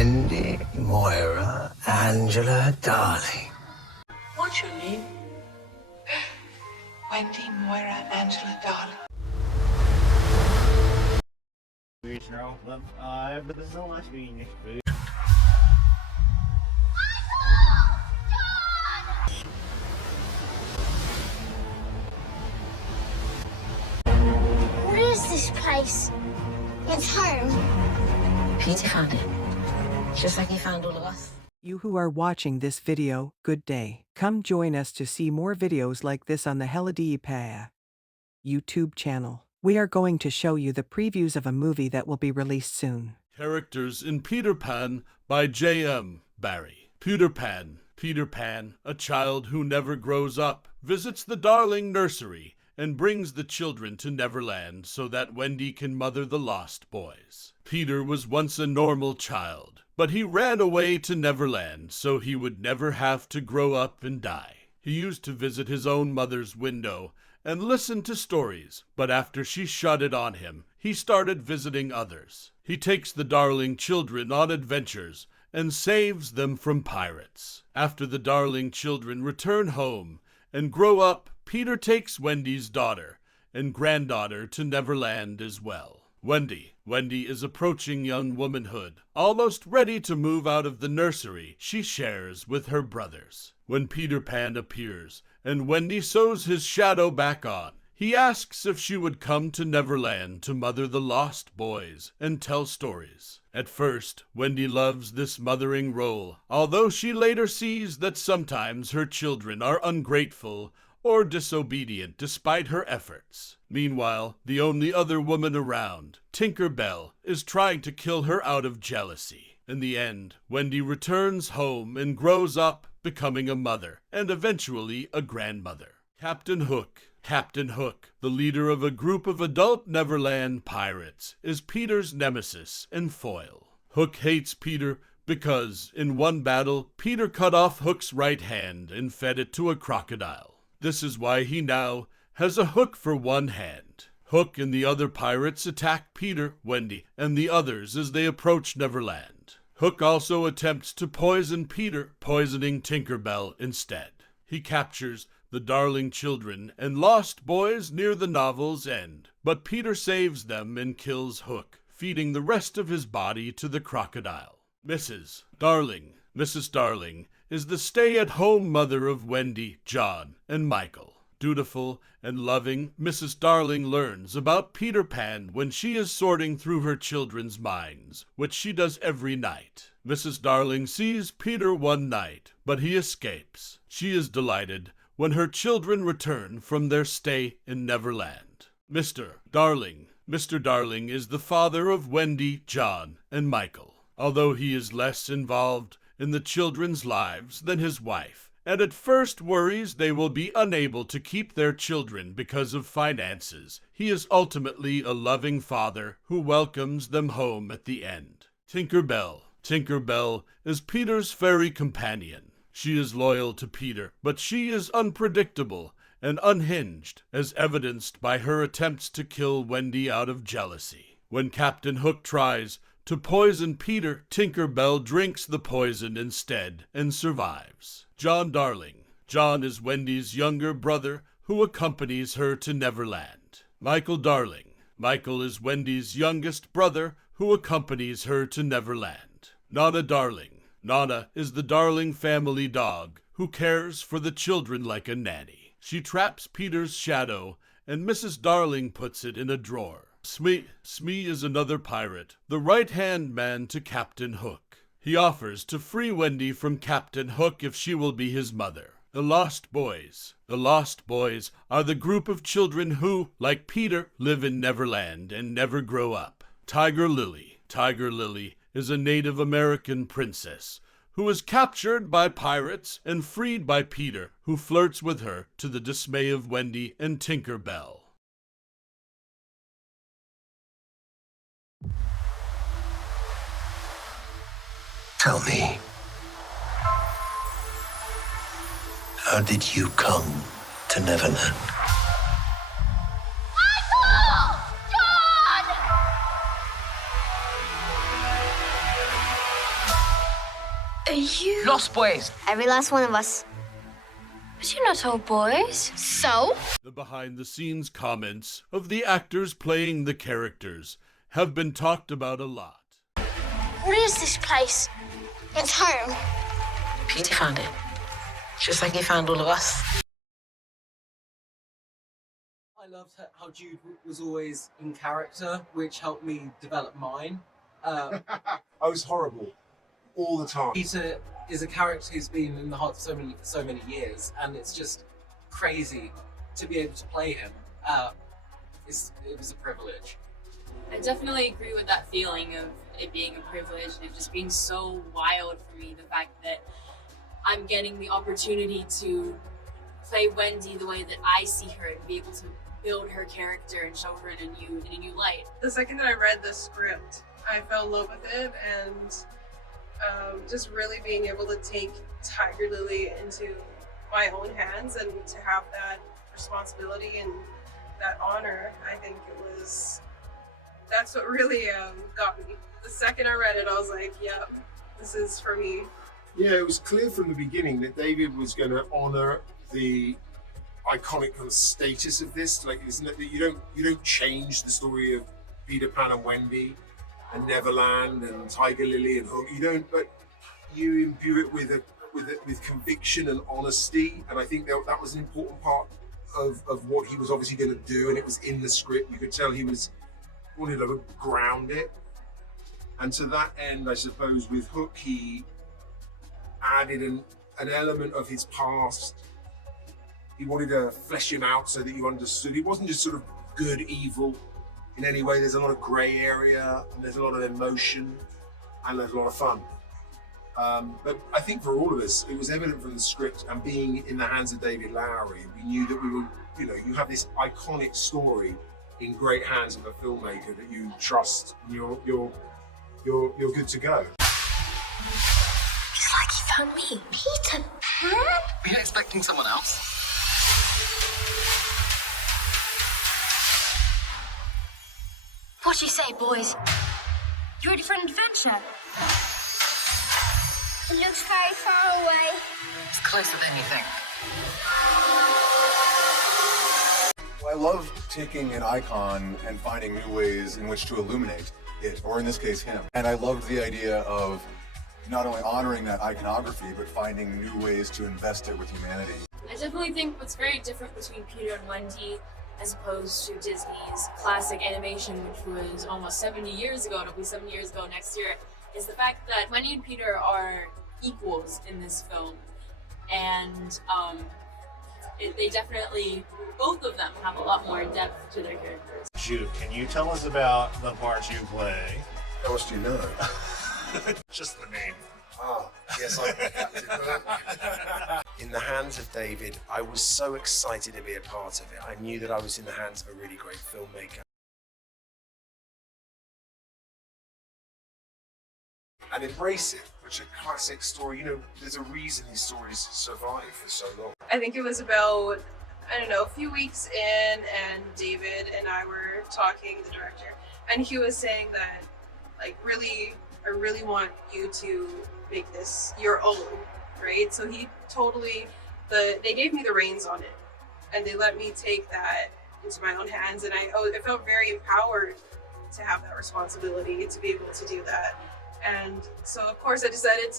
Wendy, Moira, Angela, darling. What's your name? Wendy, Moira, Angela, darling. What is this place? It's home. Peter found it. Just like he found all of us. You who are watching this video, good day. Come join us to see more videos like this on the Heladipa YouTube channel. We are going to show you the previews of a movie that will be released soon. Characters in Peter Pan by J.M. Barrie. Peter Pan. Peter Pan, a child who never grows up, visits the darling nursery and brings the children to Neverland so that Wendy can mother the lost boys. Peter was once a normal child, but he ran away to Neverland so he would never have to grow up and die. He used to visit his own mother's window and listen to stories, but after she shut it on him, he started visiting others. He takes the darling children on adventures and saves them from pirates. After the darling children return home and grow up, Peter takes Wendy's daughter and granddaughter to Neverland as well. Wendy is approaching young womanhood, almost ready to move out of the nursery she shares with her brothers. When Peter Pan appears and Wendy sews his shadow back on, he asks if she would come to Neverland to mother the lost boys and tell stories. At first, Wendy loves this mothering role, although she later sees that sometimes her children are ungrateful or disobedient despite her efforts. Meanwhile, the only other woman around, Tinker Bell, is trying to kill her out of jealousy. In the end, Wendy returns home and grows up, becoming a mother and eventually a grandmother. Captain Hook, the leader of a group of adult Neverland pirates, is Peter's nemesis and foil. Hook hates Peter because, in one battle, Peter cut off Hook's right hand and fed it to a crocodile. This is why he now has a hook for one hand. Hook and the other pirates attack Peter, Wendy, and the others as they approach Neverland. Hook also attempts to poison Peter, poisoning Tinker Bell instead. He captures the darling children and lost boys near the novel's end, but Peter saves them and kills Hook, feeding the rest of his body to the crocodile. Mrs. Darling is the stay-at-home mother of Wendy, John, and Michael. Dutiful and loving, Mrs. Darling learns about Peter Pan when she is sorting through her children's minds, which she does every night. Mrs. Darling sees Peter one night, but he escapes. She is delighted when her children return from their stay in Neverland. Mr. Darling is the father of Wendy, John, and Michael. Although he is less involved in the children's lives than his wife, and at first worries they will be unable to keep their children because of finances, he is ultimately a loving father who welcomes them home at the end. Tinker Bell is Peter's fairy companion. She is loyal to Peter, but she is unpredictable and unhinged, as evidenced by her attempts to kill Wendy out of jealousy. When Captain Hook tries to poison Peter, Tinker Bell drinks the poison instead and survives. John is Wendy's younger brother who accompanies her to Neverland. Michael is Wendy's youngest brother who accompanies her to Neverland. Nana is the Darling family dog who cares for the children like a nanny. She traps Peter's shadow and Mrs. Darling puts it in a drawer. Smee is another pirate, the right-hand man to Captain Hook. He offers to free Wendy from Captain Hook if she will be his mother. The Lost Boys are the group of children who, like Peter, live in Neverland and never grow up. Tiger Lily is a Native American princess who is captured by pirates and freed by Peter, who flirts with her to the dismay of Wendy and Tinker Bell. Tell me, how did you come to Neverland? Michael! John! Are you Lost Boys. Every last one of us. But you're not all boys. So? The behind-the-scenes comments of the actors playing the characters have been talked about a lot. What is this place? It's home. Peter found it. Just like he found all of us. I loved how Jude was always in character, which helped me develop mine. I was horrible all the time. Peter is a character who's been in the heart for so many years, and it's just crazy to be able to play him. It was a privilege. I definitely agree with that feeling of it being a privilege and it just being so wild for me, the fact that I'm getting the opportunity to play Wendy the way that I see her and be able to build her character and show her in a new light. The second that I read the script, I fell in love with it, and just really being able to take Tiger Lily into my own hands and to have that responsibility and that honor, I think that's what really got me. The second I read it, I was like, yeah, this is for me. Yeah, it was clear from the beginning that David was going to honor the iconic kind of status of this. Like, isn't it that you don't change the story of Peter Pan and Wendy and Neverland and Tiger Lily and Hook. You don't, but you imbue it with conviction and honesty. And I think that was an important part of what he was obviously going to do, and it was in the script. You could tell he wanted to ground it. And to that end, I suppose, with Hook, he added an element of his past. He wanted to flesh him out so that you understood. He wasn't just sort of good, evil in any way. There's a lot of grey area, and there's a lot of emotion, and there's a lot of fun. But I think for all of us, it was evident from the script and being in the hands of David Lowery, we knew that we were, you have this iconic story in great hands of a filmmaker that you trust, and you're good to go. It's like he found me. Peter Pan? Were you expecting someone else? What do you say, boys? You ready for an adventure? It looks very far away. It's closer than you think. I love taking an icon and finding new ways in which to illuminate it, or in this case, him. And I loved the idea of not only honoring that iconography, but finding new ways to invest it with humanity. I definitely think what's very different between Peter and Wendy as opposed to Disney's classic animation, which was almost 70 years ago, it'll be 70 years ago next year, is the fact that Wendy and Peter are equals in this film. And they definitely, both of them have a lot more depth to their characters. Jude, can you tell us about the part you play? How much do you know? Just the name. Ah, yes, I'm Captain Hook. In the hands of David, I was so excited to be a part of it. I knew that I was in the hands of a really great filmmaker. And embrace it, which is a classic story. There's a reason these stories survive for so long. I think it was about, a few weeks in, and David and I were talking, the director, and he was saying that, I really want you to make this your own, right? So he they gave me the reins on it, and they let me take that into my own hands, and I felt very empowered to have that responsibility, to be able to do that. And so of course I decided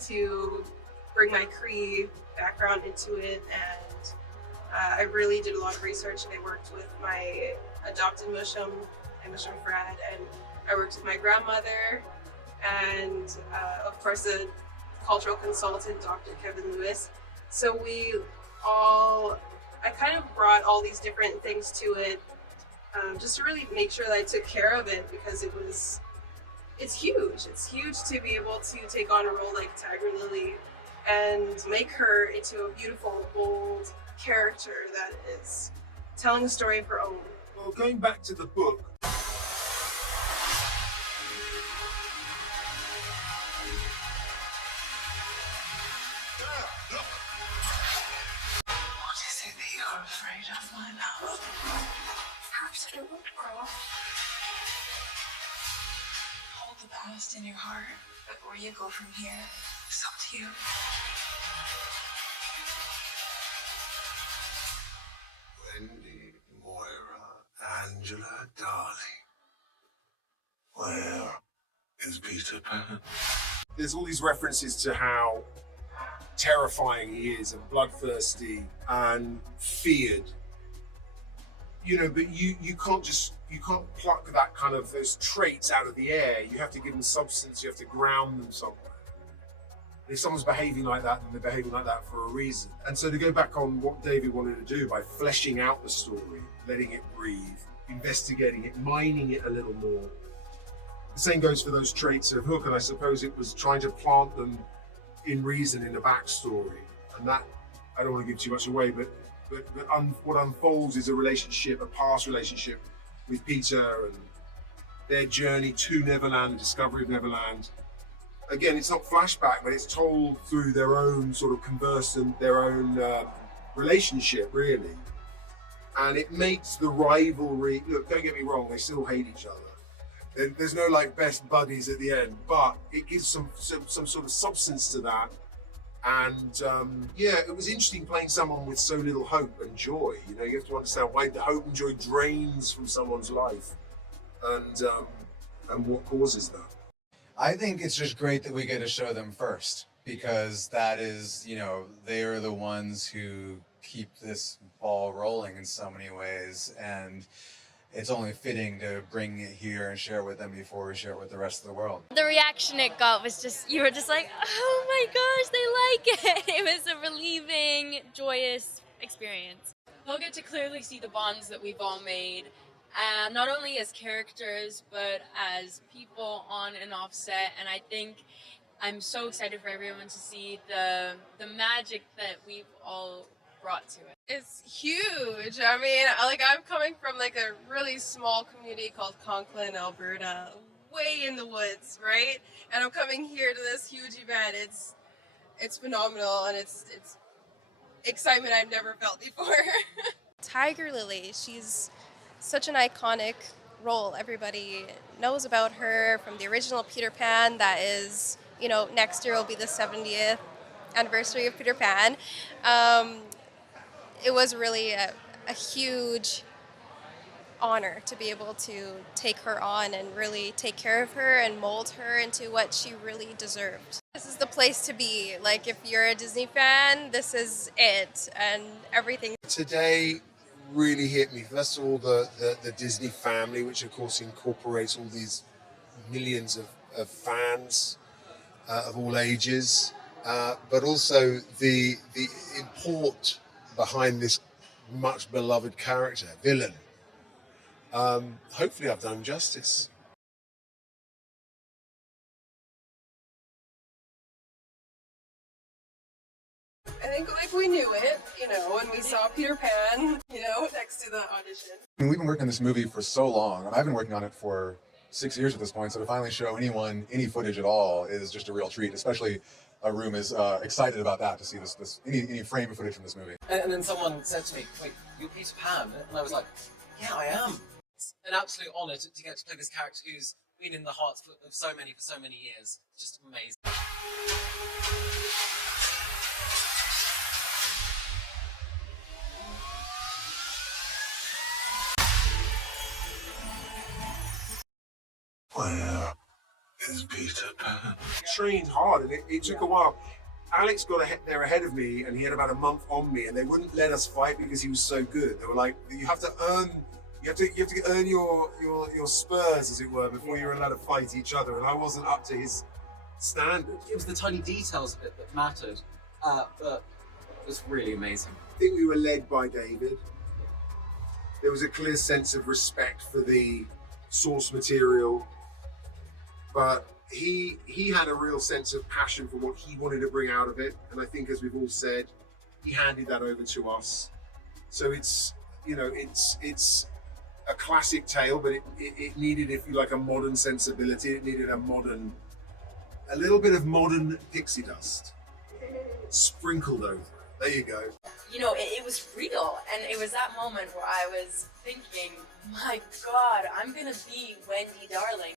to bring my Cree background into it, and I really did a lot of research, and I worked with my adopted Mushum Fred, and I worked with my grandmother, and of course the cultural consultant, Dr. Kevin Lewis. So I kind of brought all these different things to it, just to really make sure that I took care of it, because it's huge. It's huge to be able to take on a role like Tiger Lily and make her into a beautiful, bold character that is telling a story of her own. Well, going back to the book, What is it that you're afraid of, my love? Absolute growth. Hold the past in your heart. But where you go from here, it's up to you. Wendy, Moira, Angela, darling. Where is Peter Pan? There's all these references to how terrifying he is and bloodthirsty and feared. You know, but you can't pluck that kind of those traits out of the air. You have to give them substance, you have to ground them somewhere. If someone's behaving like that, then they're behaving like that for a reason. And so to go back on what David wanted to do by fleshing out the story, letting it breathe, investigating it, mining it a little more. The same goes for those traits of Hook, and I suppose it was trying to plant them in reason in the backstory. And that, I don't want to give too much away, but what unfolds is a relationship, a past relationship with Peter and their journey to Neverland, the discovery of Neverland. Again, it's not flashback, but it's told through their own sort of conversant, their own relationship, really. And it makes the rivalry, look, don't get me wrong, they still hate each other. There's no like best buddies at the end, but it gives some sort of substance to that. And yeah, it was interesting playing someone with so little hope and joy. You know, you have to understand why the hope and joy drains from someone's life, and what causes that. I think it's just great that we get to show them first, because that is, you know, they are the ones who keep this ball rolling in so many ways, and it's only fitting to bring it here and share it with them before we share it with the rest of the world. The reaction it got was just, you were just like, oh my gosh, they like it. It was a relieving, joyous experience. They'll get to clearly see the bonds that we've all made, not only as characters, but as people on and off set. And I think I'm so excited for everyone to see the magic that we've all brought to it. It's huge. I mean, like, I'm coming from like a really small community called Conklin, Alberta, way in the woods, right? And I'm coming here to this huge event. It's phenomenal, and it's excitement I've never felt before. Tiger Lily, she's such an iconic role. Everybody knows about her from the original Peter Pan. That is, you know, next year will be the 70th anniversary of Peter Pan. It was really a huge honor to be able to take her on and really take care of her and mold her into what she really deserved. This is the place to be. Like, if you're a Disney fan, this is it, and everything. Today really hit me. First of all, the Disney family, which of course incorporates all these millions of fans of all ages, but also the import behind this much beloved character, villain. Hopefully I've done justice. I think like we knew it, you know, when we saw Peter Pan, you know, next to the audition. I mean, we've been working on this movie for so long, and I've been working on it for 6 years at this point, so to finally show anyone any footage at all is just a real treat, especially a room is excited about that, to see any frame of footage from this movie. And then someone said to me, wait, you're Peter Pan? And I was like, yeah, I am. It's an absolute honour to get to play this character who's been in the hearts of so many for so many years. It's just amazing. Where is Peter Pan? Trained hard, and it took a while. Alex got there ahead of me, and he had about a month on me, and they wouldn't let us fight because he was so good. They were like, you have to earn your spurs, as it were, before you're allowed to fight each other. And I wasn't up to his standard. It was the tiny details of it that mattered, but it was really amazing. I think we were led by David. There was a clear sense of respect for the source material, but he had a real sense of passion for what he wanted to bring out of it, and I think, as we've all said, he handed that over to us. So it's, you know, it's a classic tale, but it needed, if you like, a modern sensibility. It needed a little bit of modern pixie dust sprinkled over it. There you go. You know, it was real, and it was that moment where I was thinking, my God, I'm gonna be Wendy Darling.